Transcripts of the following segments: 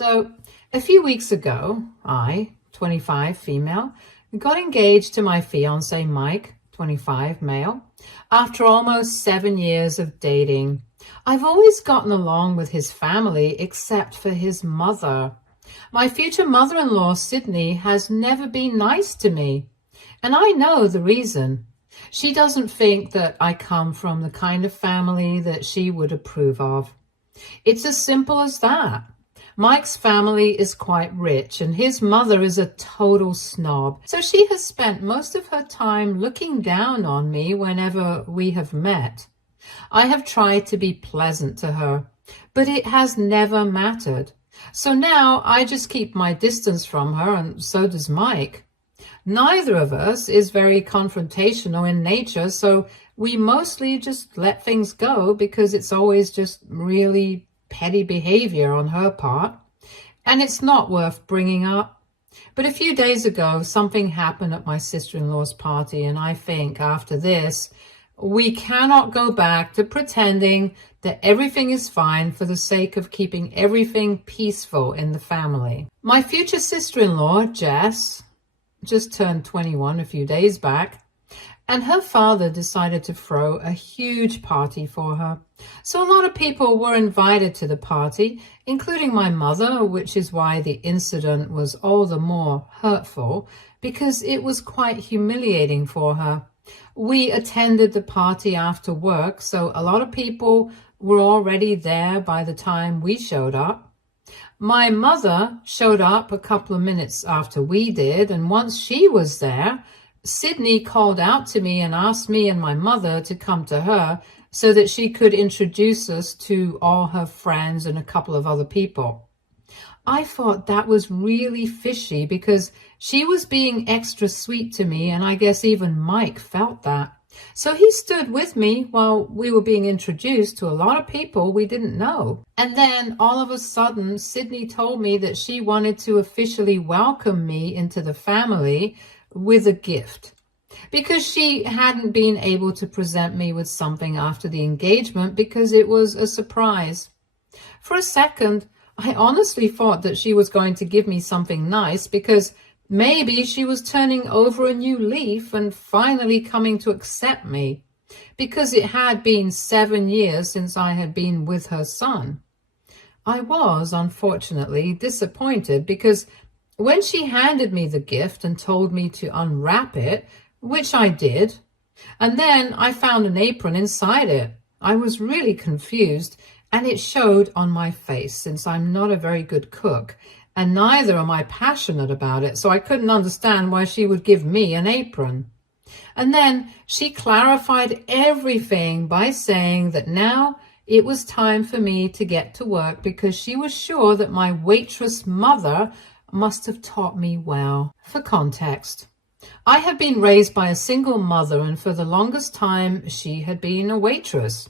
So, a few weeks ago, I, 25 female, got engaged to my fiancé Mike, 25 male, after almost 7 years of dating. I've always gotten along with his family except for his mother. My future mother-in-law, Sydney, has never been nice to me. And I know the reason. She doesn't think that I come from the kind of family that she would approve of. It's as simple as that. Mike's family is quite rich and his mother is a total snob. So she has spent most of her time looking down on me whenever we have met. I have tried to be pleasant to her, but it has never mattered. So now I just keep my distance from her, and so does Mike. Neither of us is very confrontational in nature, so we mostly just let things go because it's always just really petty behavior on her part, and it's not worth bringing up. But a few days ago, something happened at my sister-in-law's party, and I think after this, we cannot go back to pretending that everything is fine for the sake of keeping everything peaceful in the family. My future sister-in-law, Jess, just turned 21 a few days back, and her father decided to throw a huge party for her. So a lot of people were invited to the party, including my mother, which is why the incident was all the more hurtful, because it was quite humiliating for her. We attended the party after work, so a lot of people were already there by the time we showed up. My mother showed up a couple of minutes after we did, and once she was there, Sydney called out to me and asked me and my mother to come to her so that she could introduce us to all her friends and a couple of other people. I thought that was really fishy because she was being extra sweet to me, and I guess even Mike felt that. So he stood with me while we were being introduced to a lot of people we didn't know. And then all of a sudden, Sydney told me that she wanted to officially welcome me into the family with a gift, because she hadn't been able to present me with something after the engagement because it was a surprise. For a second, I honestly thought that she was going to give me something nice because maybe she was turning over a new leaf and finally coming to accept me, because it had been 7 years since I had been with her son. I was, unfortunately, disappointed because when she handed me the gift and told me to unwrap it, which I did, and then I found an apron inside it, I was really confused, and it showed on my face since I'm not a very good cook, and neither am I passionate about it, so I couldn't understand why she would give me an apron. And then she clarified everything by saying that now it was time for me to get to work because she was sure that my waitress mother must have taught me well. For context, I have been raised by a single mother, and for the longest time she had been a waitress.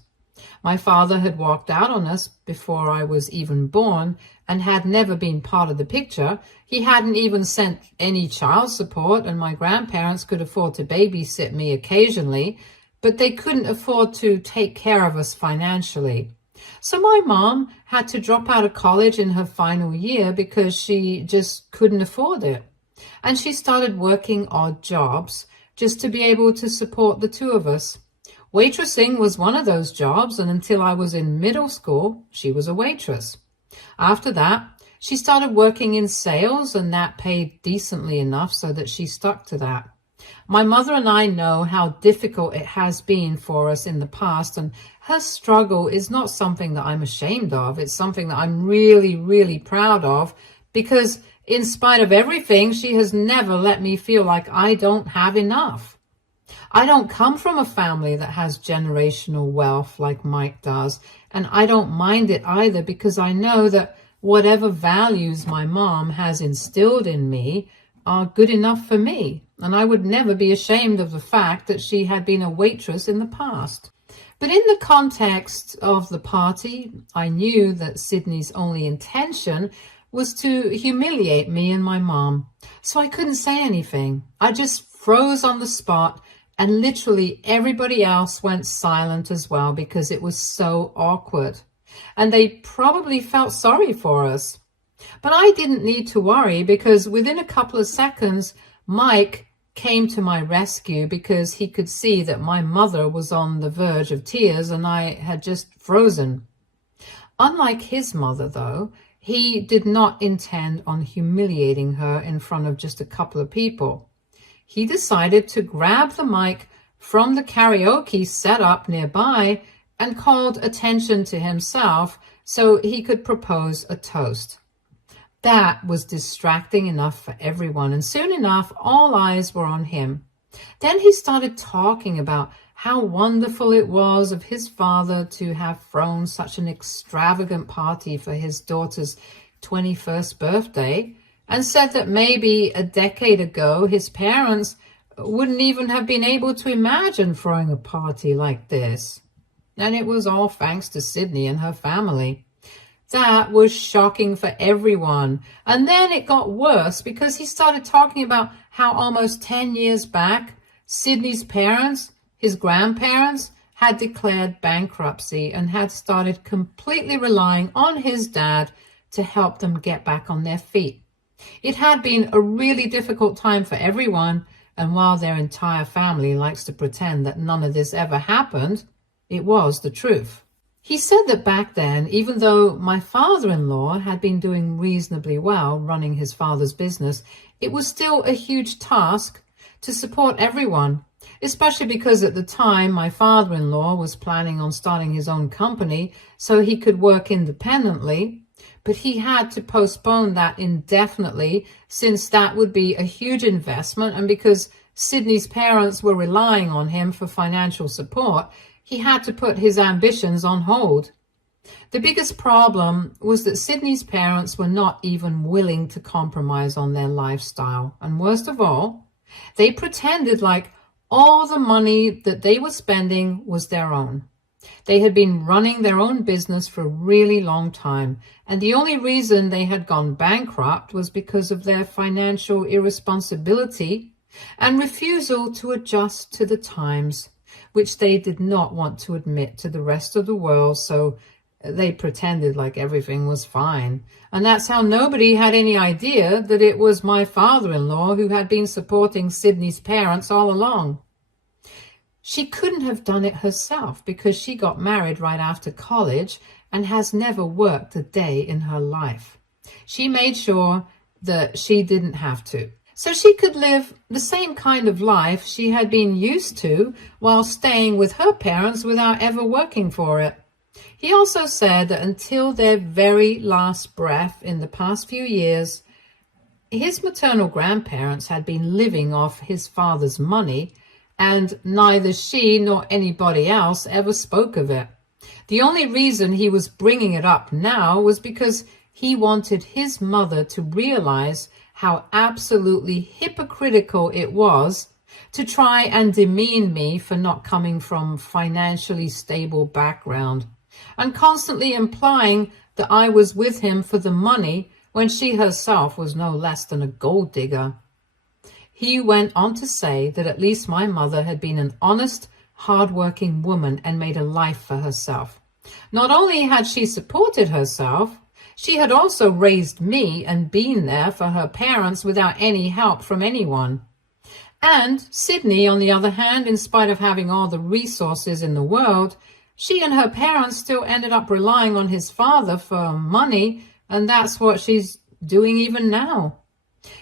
My father had walked out on us before I was even born and had never been part of the picture. He hadn't even sent any child support, and my grandparents could afford to babysit me occasionally, but they couldn't afford to take care of us financially. So my mom had to drop out of college in her final year because she just couldn't afford it. And she started working odd jobs just to be able to support the two of us. Waitressing was one of those jobs, and until I was in middle school, she was a waitress. After that, she started working in sales, and that paid decently enough so that she stuck to that. My mother and I know how difficult it has been for us in the past, and her struggle is not something that I'm ashamed of. It's something that I'm really, really proud of, because in spite of everything, she has never let me feel like I don't have enough. I don't come from a family that has generational wealth like Mike does, and I don't mind it either because I know that whatever values my mom has instilled in me are good enough for me, and I would never be ashamed of the fact that she had been a waitress in the past. But in the context of the party, I knew that Sydney's only intention was to humiliate me and my mom, so I couldn't say anything. I just froze on the spot, and literally everybody else went silent as well because it was so awkward. And they probably felt sorry for us. But I didn't need to worry because within a couple of seconds, Mike came to my rescue because he could see that my mother was on the verge of tears and I had just frozen. Unlike his mother, though, he did not intend on humiliating her in front of just a couple of people. He decided to grab the mic from the karaoke set up nearby and called attention to himself so he could propose a toast. That was distracting enough for everyone, and soon enough, all eyes were on him. Then he started talking about how wonderful it was of his father to have thrown such an extravagant party for his daughter's 21st birthday, and said that maybe a decade ago his parents wouldn't even have been able to imagine throwing a party like this. And it was all thanks to Sydney and her family. That was shocking for everyone. And then it got worse because he started talking about how almost 10 years back, Sydney's parents, his grandparents, had declared bankruptcy and had started completely relying on his dad to help them get back on their feet. It had been a really difficult time for everyone, and while their entire family likes to pretend that none of this ever happened, it was the truth. He said that back then, even though my father-in-law had been doing reasonably well running his father's business, it was still a huge task to support everyone, especially because at the time my father-in-law was planning on starting his own company so he could work independently, but he had to postpone that indefinitely since that would be a huge investment, and because Sydney's parents were relying on him for financial support, he had to put his ambitions on hold. The biggest problem was that Sydney's parents were not even willing to compromise on their lifestyle. And worst of all, they pretended like all the money that they were spending was their own. They had been running their own business for a really long time, and the only reason they had gone bankrupt was because of their financial irresponsibility and refusal to adjust to the times, which they did not want to admit to the rest of the world, so they pretended like everything was fine. And that's how nobody had any idea that it was my father-in-law who had been supporting Sydney's parents all along. She couldn't have done it herself because she got married right after college and has never worked a day in her life. She made sure that she didn't have to, so she could live the same kind of life she had been used to while staying with her parents without ever working for it. He also said that until their very last breath in the past few years, his maternal grandparents had been living off his father's money, and neither she nor anybody else ever spoke of it. The only reason he was bringing it up now was because he wanted his mother to realize how absolutely hypocritical it was to try and demean me for not coming from financially stable background, and constantly implying that I was with him for the money when she herself was no less than a gold digger. He went on to say that at least my mother had been an honest, hard-working woman and made a life for herself. Not only had she supported herself, she had also raised me and been there for her parents without any help from anyone. And Sydney, on the other hand, in spite of having all the resources in the world, she and her parents still ended up relying on his father for money, and that's what she's doing even now.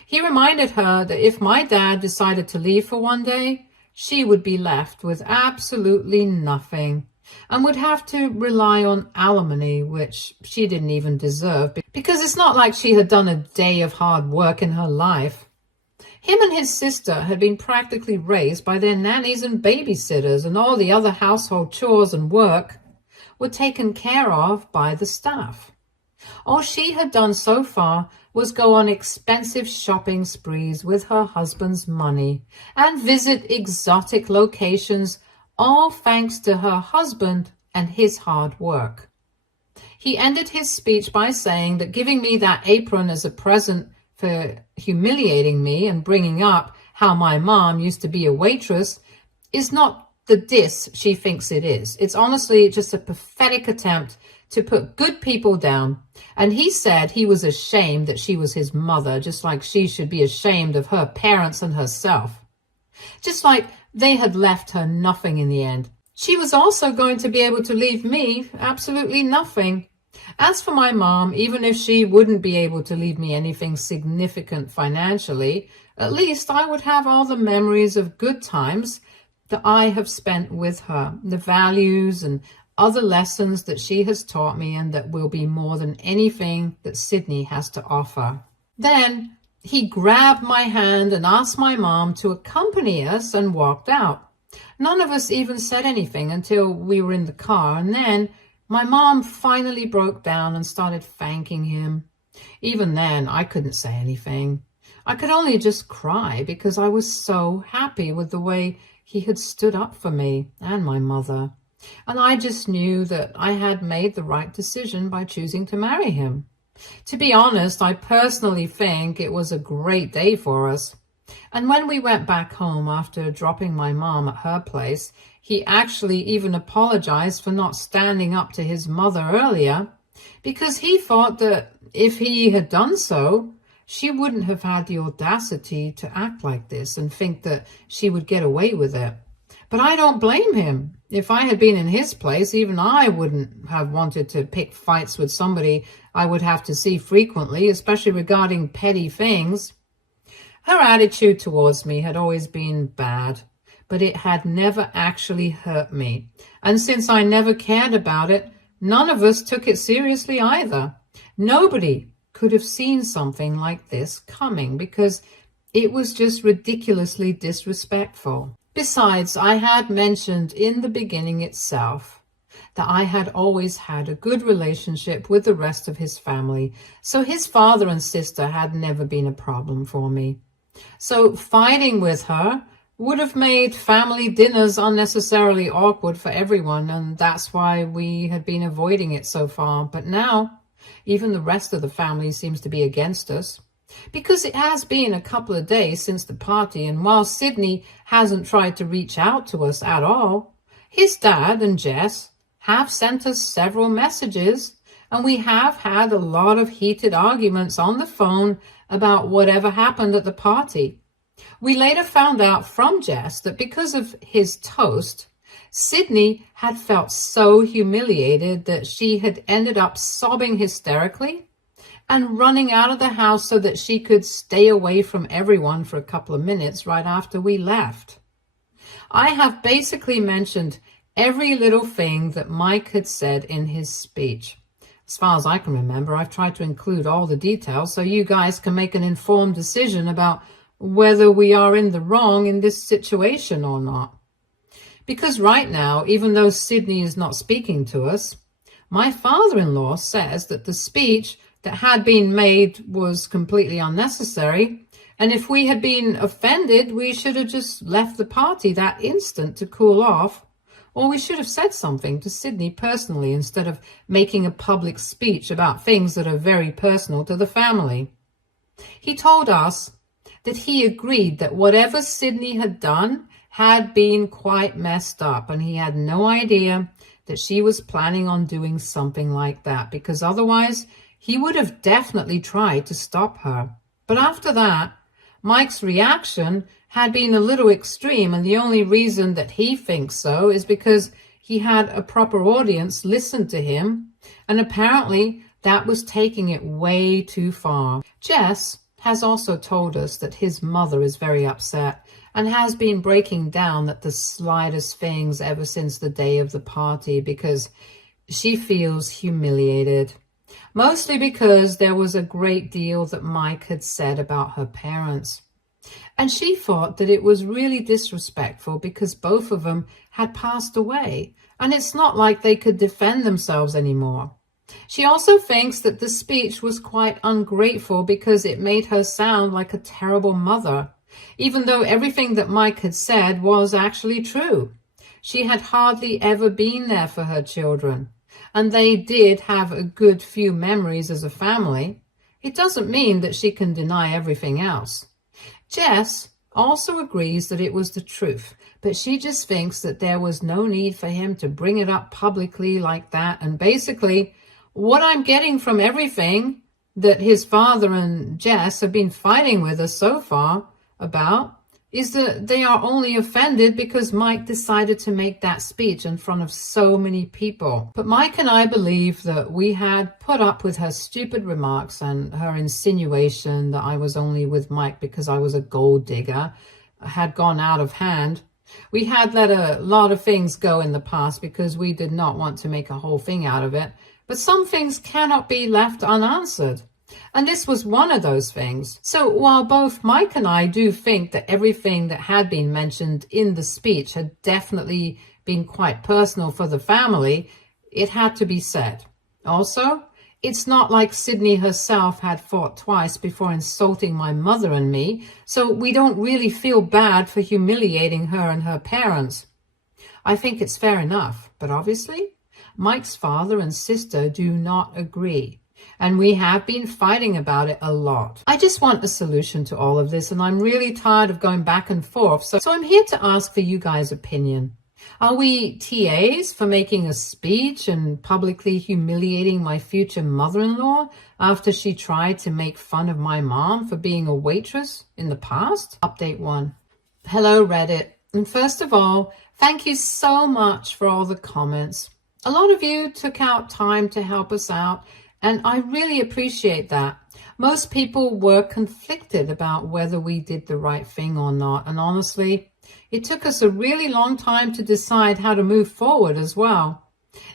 He reminded her that if my dad decided to leave for one day, she would be left with absolutely nothing and would have to rely on alimony, which she didn't even deserve, because it's not like she had done a day of hard work in her life. Him and his sister had been practically raised by their nannies and babysitters, and all the other household chores and work were taken care of by the staff. All she had done so far was go on expensive shopping sprees with her husband's money and visit exotic locations, all thanks to her husband and his hard work. He ended his speech by saying that giving me that apron as a present for humiliating me and bringing up how my mom used to be a waitress is not the diss she thinks it is. It's honestly just a pathetic attempt to put good people down. And he said he was ashamed that she was his mother, just like she should be ashamed of her parents and herself. Just like they had left her nothing in the end. She was also going to be able to leave me absolutely nothing. As for my mom, even if she wouldn't be able to leave me anything significant financially, at least I would have all the memories of good times that I have spent with her, the values and other lessons that she has taught me, and that will be more than anything that Sydney has to offer. Then he grabbed my hand and asked my mom to accompany us and walked out. None of us even said anything until we were in the car, and then my mom finally broke down and started thanking him. Even then, I couldn't say anything. I could only just cry because I was so happy with the way he had stood up for me and my mother. And I just knew that I had made the right decision by choosing to marry him. To be honest, I personally think it was a great day for us. And when we went back home after dropping my mom at her place, he actually even apologized for not standing up to his mother earlier, because he thought that if he had done so, she wouldn't have had the audacity to act like this and think that she would get away with it. But I don't blame him. If I had been in his place, even I wouldn't have wanted to pick fights with somebody I would have to see frequently, especially regarding petty things. Her attitude towards me had always been bad, but it had never actually hurt me. And since I never cared about it, none of us took it seriously either. Nobody could have seen something like this coming because it was just ridiculously disrespectful. Besides, I had mentioned in the beginning itself that I had always had a good relationship with the rest of his family, so his father and sister had never been a problem for me. So fighting with her would have made family dinners unnecessarily awkward for everyone, and that's why we had been avoiding it so far. But now, even the rest of the family seems to be against us. Because it has been a couple of days since the party, and while Sydney hasn't tried to reach out to us at all, his dad and Jess have sent us several messages, and we have had a lot of heated arguments on the phone about whatever happened at the party. We later found out from Jess that because of his toast, Sydney had felt so humiliated that she had ended up sobbing hysterically and running out of the house so that she could stay away from everyone for a couple of minutes right after we left. I have basically mentioned every little thing that Mike had said in his speech. As far as I can remember, I've tried to include all the details so you guys can make an informed decision about whether we are in the wrong in this situation or not. Because right now, even though Sydney is not speaking to us, my father-in-law says that the speech that had been made was completely unnecessary, and if we had been offended, we should have just left the party that instant to cool off, or we should have said something to Sydney personally instead of making a public speech about things that are very personal to the family. He told us that he agreed that whatever Sydney had done had been quite messed up, and he had no idea that she was planning on doing something like that, because otherwise he would have definitely tried to stop her. But after that, Mike's reaction had been a little extreme, and the only reason that he thinks so is because he had a proper audience listen to him, and apparently that was taking it way too far. Jess has also told us that his mother is very upset and has been breaking down at the slightest things ever since the day of the party because she feels humiliated. Mostly because there was a great deal that Mike had said about her parents. And she thought that it was really disrespectful because both of them had passed away, and it's not like they could defend themselves anymore. She also thinks that the speech was quite ungrateful because it made her sound like a terrible mother, even though everything that Mike had said was actually true. She had hardly ever been there for her children, and they did have a good few memories as a family. It doesn't mean that she can deny everything else. Jess also agrees that it was the truth, but she just thinks that there was no need for him to bring it up publicly like that, and basically what I'm getting from everything that his father and Jess have been fighting with us so far about is that they are only offended because Mike decided to make that speech in front of so many people. But Mike and I believe that we had put up with her stupid remarks and her insinuation that I was only with Mike because I was a gold digger had gone out of hand. We had let a lot of things go in the past because we did not want to make a whole thing out of it. But some things cannot be left unanswered. And this was one of those things. So while both Mike and I do think that everything that had been mentioned in the speech had definitely been quite personal for the family, it had to be said. Also, it's not like Sydney herself had thought twice before insulting my mother and me, so we don't really feel bad for humiliating her and her parents. I think it's fair enough, but obviously, Mike's father and sister do not agree. And we have been fighting about it a lot. I just want a solution to all of this, and I'm really tired of going back and forth. So I'm here to ask for you guys' opinion. Are we TAs for making a speech and publicly humiliating my future mother-in-law after she tried to make fun of my mom for being a waitress in the past? Update 1. Hello, Reddit. And first of all, thank you so much for all the comments. A lot of you took out time to help us out, and I really appreciate that. Most people were conflicted about whether we did the right thing or not. And honestly, it took us a really long time to decide how to move forward as well.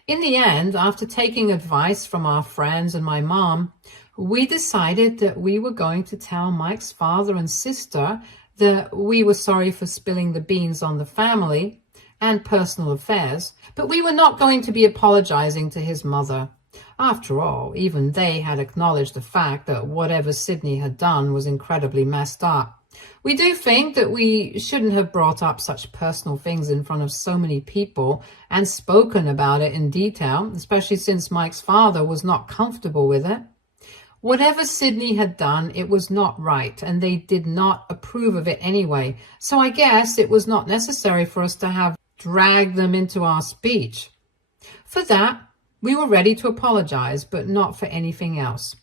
In the end, after taking advice from our friends and my mom, we decided that we were going to tell Mike's father and sister that we were sorry for spilling the beans on the family and personal affairs, but we were not going to be apologizing to his mother. After all, even they had acknowledged the fact that whatever Sydney had done was incredibly messed up. We do think that we shouldn't have brought up such personal things in front of so many people and spoken about it in detail, especially since Mike's father was not comfortable with it. Whatever Sydney had done, it was not right, and they did not approve of it anyway. So I guess it was not necessary for us to have dragged them into our speech. For that, we were ready to apologize, but not for anything else.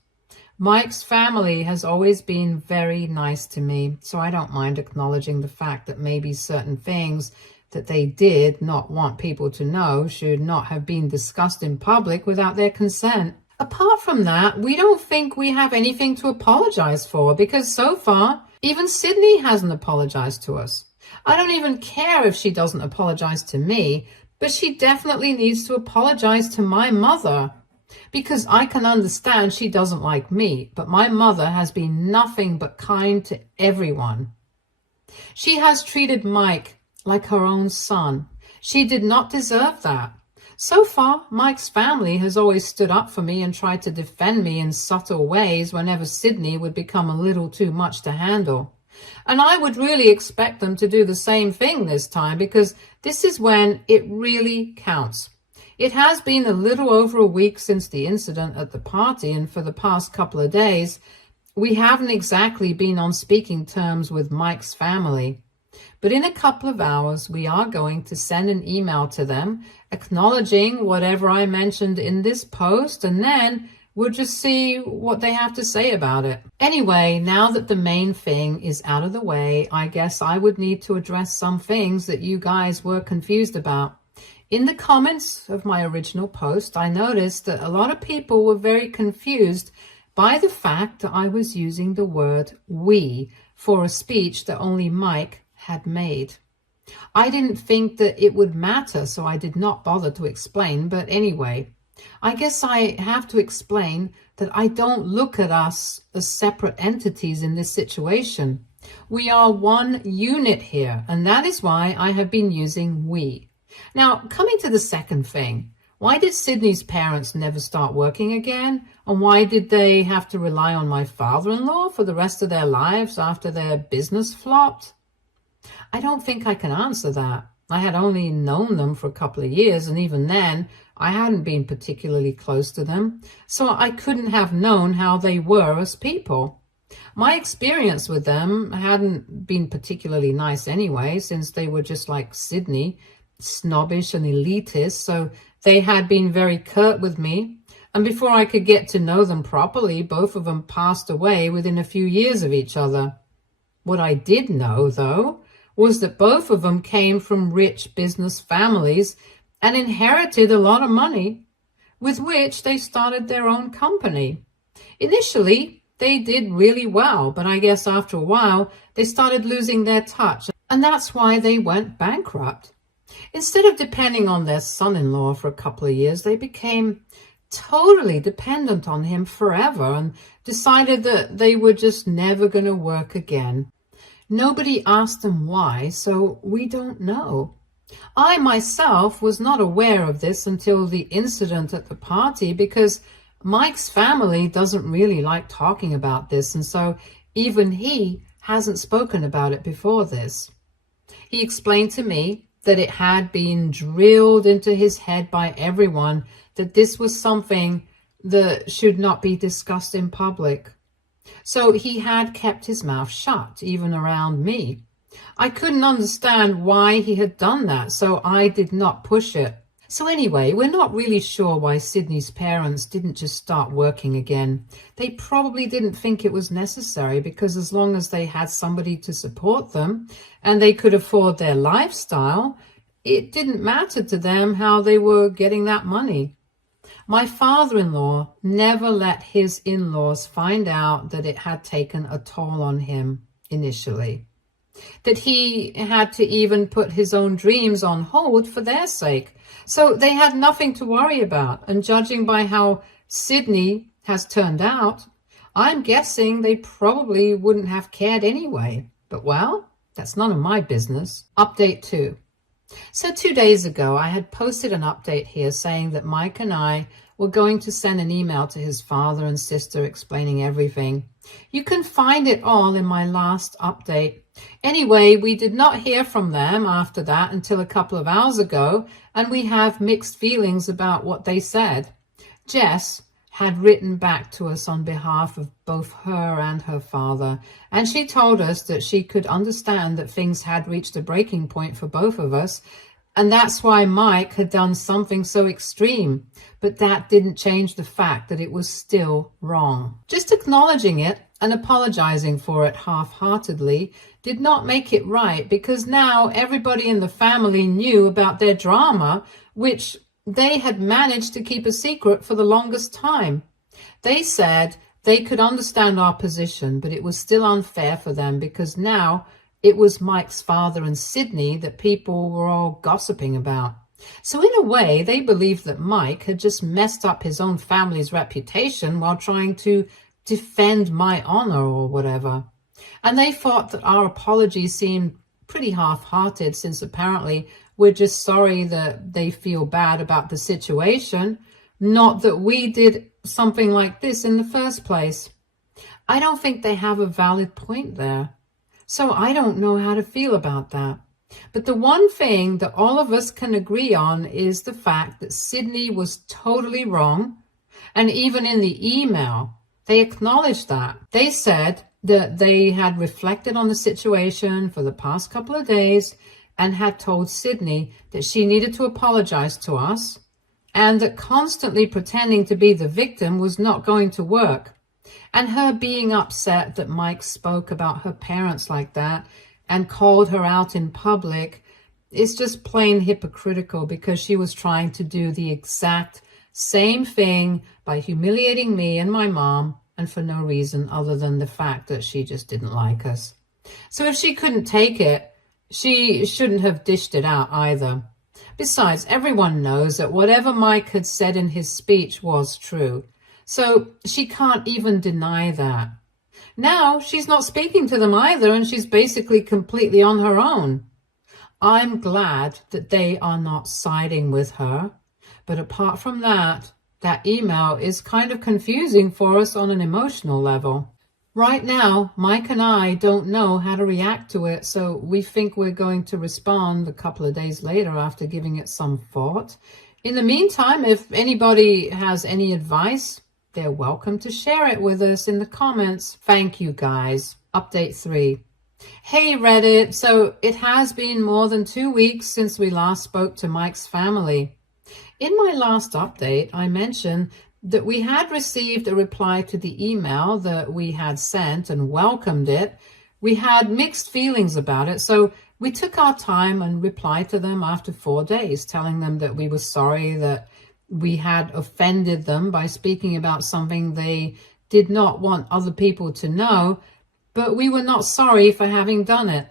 Mike's family has always been very nice to me, so I don't mind acknowledging the fact that maybe certain things that they did not want people to know should not have been discussed in public without their consent. Apart from that, we don't think we have anything to apologize for because so far, even Sydney hasn't apologized to us. I don't even care if she doesn't apologize to me, but she definitely needs to apologize to my mother. Because I can understand she doesn't like me, but my mother has been nothing but kind to everyone. She has treated Mike like her own son. She did not deserve that. So far, Mike's family has always stood up for me and tried to defend me in subtle ways whenever Sydney would become a little too much to handle. And I would really expect them to do the same thing this time because this is when it really counts. It has been a little over a week since the incident at the party, and for the past couple of days, we haven't exactly been on speaking terms with Mike's family. But in a couple of hours, we are going to send an email to them acknowledging whatever I mentioned in this post, and then we'll just see what they have to say about it. Anyway, now that the main thing is out of the way, I guess I would need to address some things that you guys were confused about. In the comments of my original post, I noticed that a lot of people were very confused by the fact that I was using the word we for a speech that only Mike had made. I didn't think that it would matter, so I did not bother to explain, but anyway, I guess I have to explain that I don't look at us as separate entities in this situation. We are one unit here, and that is why I have been using we. Now, coming to the second thing, why did Sydney's parents never start working again? And why did they have to rely on my father-in-law for the rest of their lives after their business flopped? I don't think I can answer that. I had only known them for a couple of years, and even then, I hadn't been particularly close to them, so I couldn't have known how they were as people. My experience with them hadn't been particularly nice anyway, since they were just like Sydney, snobbish and elitist, so they had been very curt with me. And before I could get to know them properly, both of them passed away within a few years of each other. What I did know, though, was that both of them came from rich business families and inherited a lot of money, with which they started their own company. Initially, they did really well, but I guess after a while, they started losing their touch, and that's why they went bankrupt. Instead of depending on their son-in-law for a couple of years, they became totally dependent on him forever and decided that they were just never going to work again. Nobody asked them why, so we don't know. I myself was not aware of this until the incident at the party, because Mike's family doesn't really like talking about this, and so even he hasn't spoken about it before this. He explained to me that it had been drilled into his head by everyone that this was something that should not be discussed in public. So he had kept his mouth shut, even around me. I couldn't understand why he had done that, so I did not push it. So anyway, we're not really sure why Sydney's parents didn't just start working again. They probably didn't think it was necessary, because as long as they had somebody to support them and they could afford their lifestyle, it didn't matter to them how they were getting that money. My father-in-law never let his in-laws find out that it had taken a toll on him initially, that he had to even put his own dreams on hold for their sake. So they had nothing to worry about. And judging by how Sydney has turned out, I'm guessing they probably wouldn't have cared anyway. But well, that's none of my business. Update 2. So 2 days ago, I had posted an update here saying that Mike and I were going to send an email to his father and sister explaining everything. You can find it all in my last update. Anyway, we did not hear from them after that until a couple of hours ago, and we have mixed feelings about what they said. Jess had written back to us on behalf of both her and her father, and she told us that she could understand that things had reached a breaking point for both of us, and that's why Mike had done something so extreme. But that didn't change the fact that it was still wrong. Just acknowledging it and apologizing for it half-heartedly did not make it right, because now everybody in the family knew about their drama, which they had managed to keep a secret for the longest time. They said they could understand our position, but it was still unfair for them, because now it was Mike's father and Sydney that people were all gossiping about. So in a way, they believed that Mike had just messed up his own family's reputation while trying to defend my honor or whatever. And they thought that our apology seemed pretty half-hearted, since apparently we're just sorry that they feel bad about the situation, not that we did something like this in the first place. I don't think they have a valid point there. So I don't know how to feel about that. But the one thing that all of us can agree on is the fact that Sydney was totally wrong. And even in the email, they acknowledged that. They said that they had reflected on the situation for the past couple of days and had told Sydney that she needed to apologize to us, and that constantly pretending to be the victim was not going to work. And her being upset that Mike spoke about her parents like that and called her out in public is just plain hypocritical, because she was trying to do the exact same thing by humiliating me and my mom, and for no reason other than the fact that she just didn't like us. So if she couldn't take it, she shouldn't have dished it out either. Besides, everyone knows that whatever Mike had said in his speech was true. So she can't even deny that. Now she's not speaking to them either, and she's basically completely on her own. I'm glad that they are not siding with her. But apart from that, that email is kind of confusing for us on an emotional level. Right now, Mike and I don't know how to react to it, so we think we're going to respond a couple of days later after giving it some thought. In the meantime, if anybody has any advice, they're welcome to share it with us in the comments. Thank you, guys. Update 3. Hey, Reddit. So it has been more than 2 weeks since we last spoke to Mike's family. In my last update, I mentioned that we had received a reply to the email that we had sent and welcomed it. We had mixed feelings about it, so we took our time and replied to them after 4 days, telling them that we were sorry that we had offended them by speaking about something they did not want other people to know, but we were not sorry for having done it.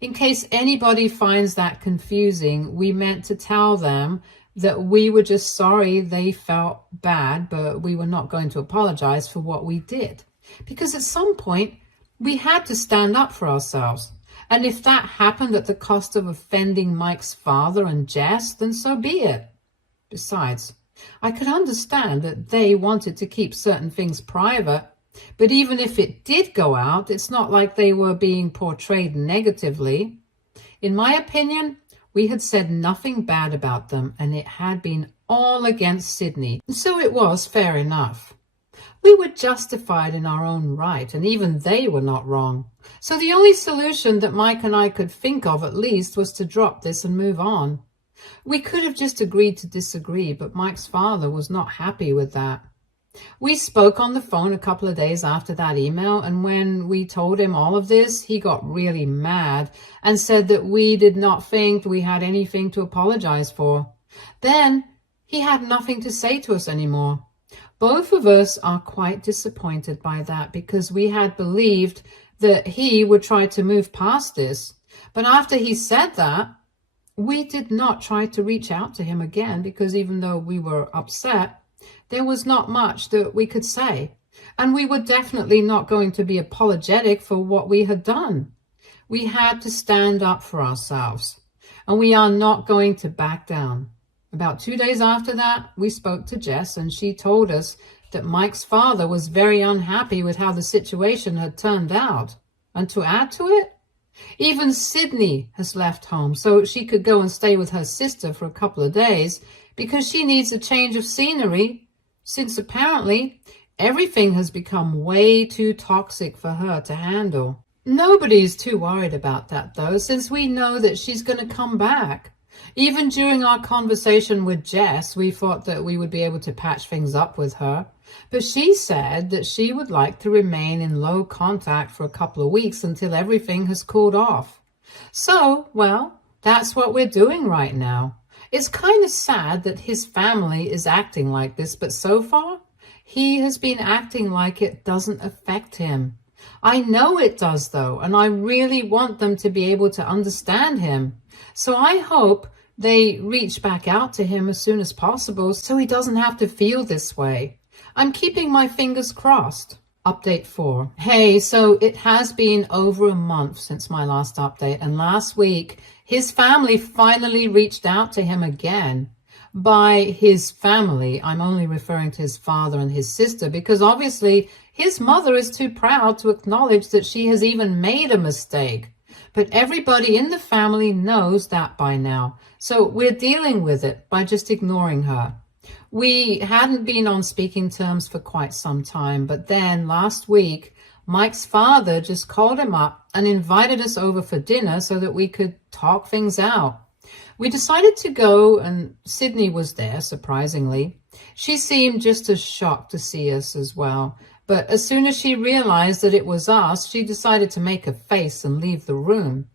In case anybody finds that confusing, we meant to tell them that we were just sorry they felt bad, but we were not going to apologize for what we did. Because at some point, we had to stand up for ourselves. And if that happened at the cost of offending Mike's father and Jess, then so be it. Besides, I could understand that they wanted to keep certain things private, but even if it did go out, it's not like they were being portrayed negatively. In my opinion, we had said nothing bad about them, and it had been all against Sydney, so it was fair enough. We were justified in our own right, and even they were not wrong. So the only solution that Mike and I could think of, at least, was to drop this and move on. We could have just agreed to disagree, but Mike's father was not happy with that. We spoke on the phone a couple of days after that email, and when we told him all of this, he got really mad and said that we did not think we had anything to apologize for. Then he had nothing to say to us anymore. Both of us are quite disappointed by that because we had believed that he would try to move past this. But after he said that, we did not try to reach out to him again because even though we were upset, there was not much that we could say, and we were definitely not going to be apologetic for what we had done. We had to stand up for ourselves, and we are not going to back down. About 2 days after that, we spoke to Jess, and she told us that Mike's father was very unhappy with how the situation had turned out. And to add to it, even Sydney has left home so she could go and stay with her sister for a couple of days because she needs a change of scenery, since apparently everything has become way too toxic for her to handle. Nobody's too worried about that though, since we know that she's going to come back. Even during our conversation with Jess, we thought that we would be able to patch things up with her, but she said that she would like to remain in low contact for a couple of weeks until everything has cooled off. So, well, that's what we're doing right now. It's kind of sad that his family is acting like this, but so far, he has been acting like it doesn't affect him. I know it does, though, and I really want them to be able to understand him. So I hope they reach back out to him as soon as possible so he doesn't have to feel this way. I'm keeping my fingers crossed. Update 4. Hey, so it has been over a month since my last update, and last week, his family finally reached out to him again. By his family, I'm only referring to his father and his sister because obviously his mother is too proud to acknowledge that she has even made a mistake. But everybody in the family knows that by now, so we're dealing with it by just ignoring her. We hadn't been on speaking terms for quite some time, but then last week, Mike's father just called him up and invited us over for dinner so that we could talk things out. We decided to go, and Sydney was there, surprisingly. She seemed just as shocked to see us as well, but as soon as she realized that it was us, she decided to make a face and leave the room.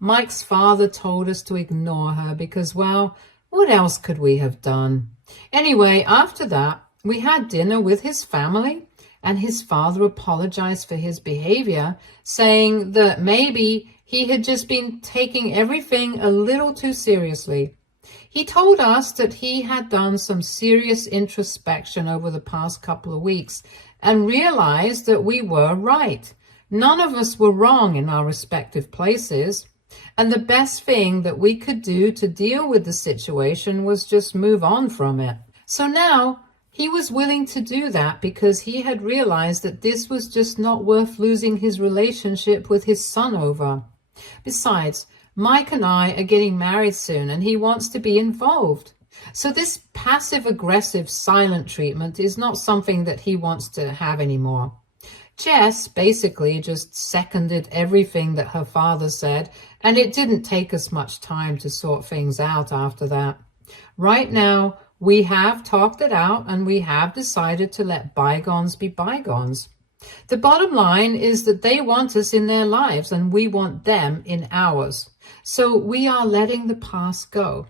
Mike's father told us to ignore her because, well, what else could we have done? Anyway, after that, we had dinner with his family, and his father apologized for his behavior, saying that maybe he had just been taking everything a little too seriously. He told us that he had done some serious introspection over the past couple of weeks and realized that we were right. None of us were wrong in our respective places, and the best thing that we could do to deal with the situation was just move on from it. So now, he was willing to do that because he had realized that this was just not worth losing his relationship with his son over. Besides, Mike and I are getting married soon and he wants to be involved. So this passive-aggressive silent treatment is not something that he wants to have anymore. Jess basically just seconded everything that her father said, and it didn't take us much time to sort things out after that. Right now, We have talked it out and we have decided to let bygones be bygones. The bottom line is that they want us in their lives and we want them in ours. So we are letting the past go.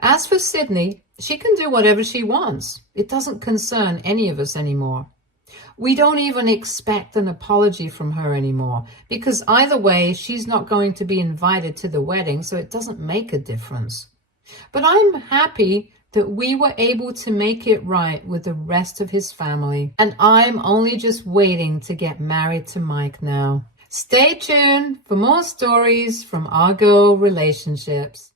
As for Sydney, she can do whatever she wants. It doesn't concern any of us anymore. We don't even expect an apology from her anymore, because either way, she's not going to be invited to the wedding, so it doesn't make a difference. But I'm happy that we were able to make it right with the rest of his family, and I'm only just waiting to get married to Mike now. Stay tuned for more stories from Argo Relationships.